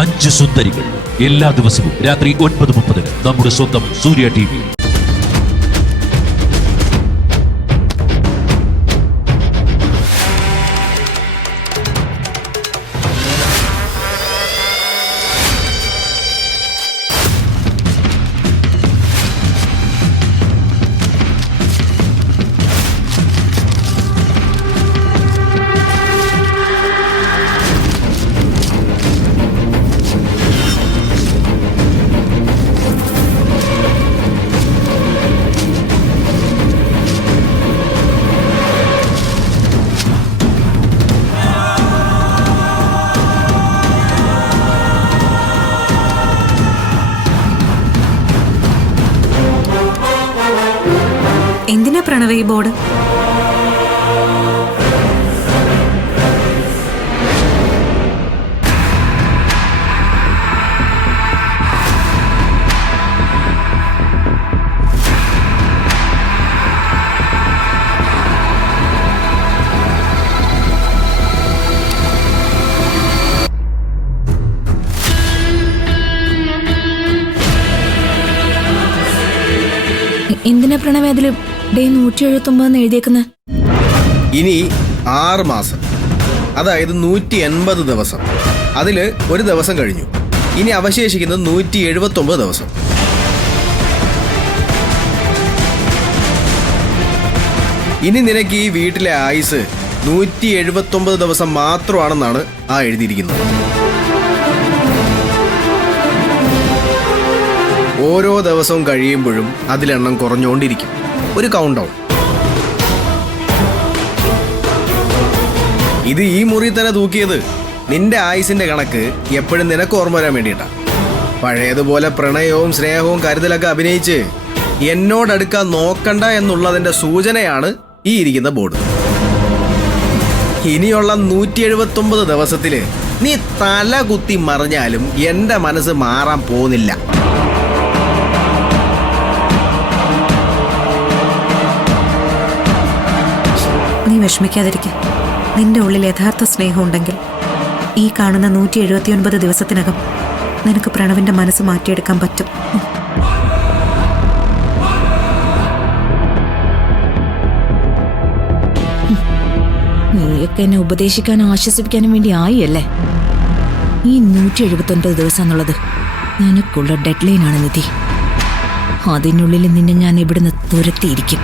5 സുന്ദരികൾ. എല്ലാ ദിവസവും രാത്രി 9:30 നമ്മുടെ സ്വന്തം സൂര്യ TV. എന്തിനാ പ്രണവ ഈ ബോർഡ്? എന്തിനാ പ്രണവ അതില് ഡേ 179 എഴുതിയേക്കുന്നത്? ഇനി 6 മാസം, അതായത് 180 ദിവസം. അതില് ഒരു ദിവസം കഴിഞ്ഞു. ഇനി അവശേഷിക്കുന്നത് 179 ദിവസം. ഇനി നിനക്ക് ഈ വീട്ടിലെ ആയുസ് 179 ദിവസം മാത്രമാണെന്നാണ് ആ എഴുതിയിരിക്കുന്നത്. ഓരോ ദിവസവും കഴിയുമ്പോഴും അതിലെണ്ണം കുറഞ്ഞുകൊണ്ടിരിക്കും. ഒരു കൗണ്ട് ഡൗൺ. ഇത് ഈ മുറി തന്നെ തൂക്കിയത് നിന്റെ ആയുസിന്റെ കണക്ക് എപ്പോഴും നിനക്ക് ഓർമ്മ വരാൻ വേണ്ടിയിട്ടാണ്. പഴയതുപോലെ പ്രണയവും സ്നേഹവും കരുതലൊക്കെ അഭിനയിച്ച് എന്നോടടുക്കാൻ നോക്കണ്ട എന്നുള്ളതിന്റെ സൂചനയാണ് ഈ ഇരിക്കുന്ന ബോർഡ്. ഇനിയുള്ള 179 ദിവസത്തില് നീ തല കുത്തി മറിഞ്ഞാലും എന്റെ മനസ്സ് മാറാൻ പോകുന്നില്ല. നീ വിഷമിക്കാതിരിക്കുക. നിന്റെ ഉള്ളിൽ യഥാർത്ഥ സ്നേഹം ഉണ്ടെങ്കിൽ ഈ കാണുന്ന 179 ദിവസത്തിനകം നിനക്ക് പ്രണവിന്റെ മനസ്സ് മാറ്റിയെടുക്കാൻ പറ്റും. നീയൊക്കെ എന്നെ ഉപദേശിക്കാനും ആശ്വസിപ്പിക്കാനും വേണ്ടി ആയില്ലേ? ഈ 179 ദിവസം എന്നുള്ളത് നിനക്കുള്ള ഡെഡ് ലൈനാണ് നിധി. അതിനുള്ളിൽ നിന്നെ ഞാൻ ഇവിടുന്ന് തുരത്തിയിരിക്കും.